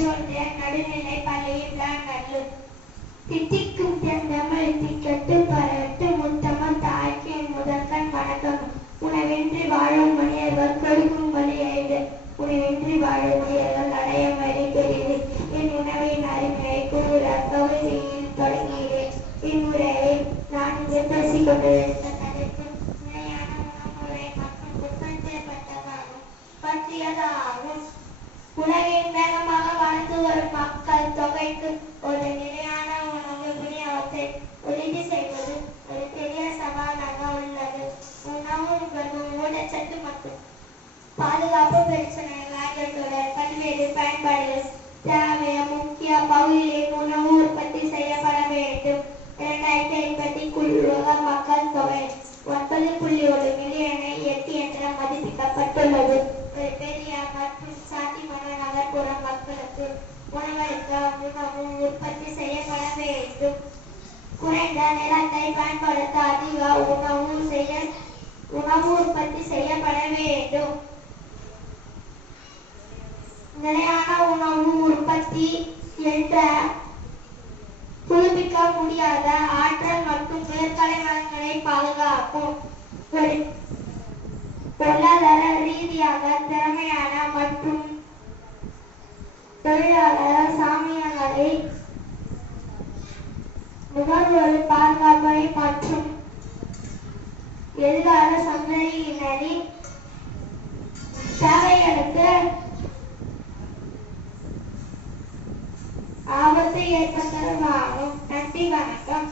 சோர்ந்த நடுநிலை பள்ளியில் தான் நல்லூர் தித்திக்கும் தெந்தமிழ் திக்கட்டு பரட்டு முத்தம தாய்க்கு முதற்கண் வணக்கம். உணவின்றி வாழும் மனிதர்கள் கொடுக்கும் வழி ஐந்து. உணவின்றி வாழும் மனிதர்கள் அடைய வழி பெரியது என் உணவின் அருமையை கூற பகுதியில் தொடங்கினேன் இம்முறையை நான் இங்கு பேசிக் கொண்டிருந்த உலகில் மக்கள் ஒரு நிலையான உணவு விநியோகத்தை உறுதி செய்வது ஒரு பெரிய சவாலாக உள்ளது. உணவு என்பது ஊட்டச்சத்து மற்றும் பாதுகாப்பு பிரச்சனைகள் ஆகியவற்றுடன் பல்வேறு பயன்பாடுகள் தேவைய முக்கிய பகுதியில் உணவு உற்பத்தி செய்யப்பட வேண்டும் இரண்டாயிரத்தி ஐம்பத்திற்குள் உலக மக்கள் தொகை ஒன்பது புள்ளி ஒரு மில்லியனை எட்டு என்ற மதிப்பிடப்பட்டுள்ளது ஒரு பெரிய மற்றும் சாத்தியமான நகர்ப்புற உணவளிக்க உணவு உற்பத்தி செய்யப்பட வேண்டும். குறைந்த நிலத்தை பயன்படுத்த அதிக உணவு செய்ய உணவு உற்பத்தி செய்யப்பட வேண்டும். நிலையான உணவு உற்பத்தி என்ற புதுப்பிக்க முடியாத ஆற்றல் மற்றும் வளங்களை பாதுகாக்கும். பொருளாதார ரீதியாக திறமையான மற்றும் தொழிலாளர் சாமியார்களை முகர்வோர் பாதுகாப்பை மற்றும் எதிர்கால சந்ததியினரின் தேவைகளுக்கு ஆபத்து ஏற்பட்டதுமாகும் நன்றி வணக்கம்.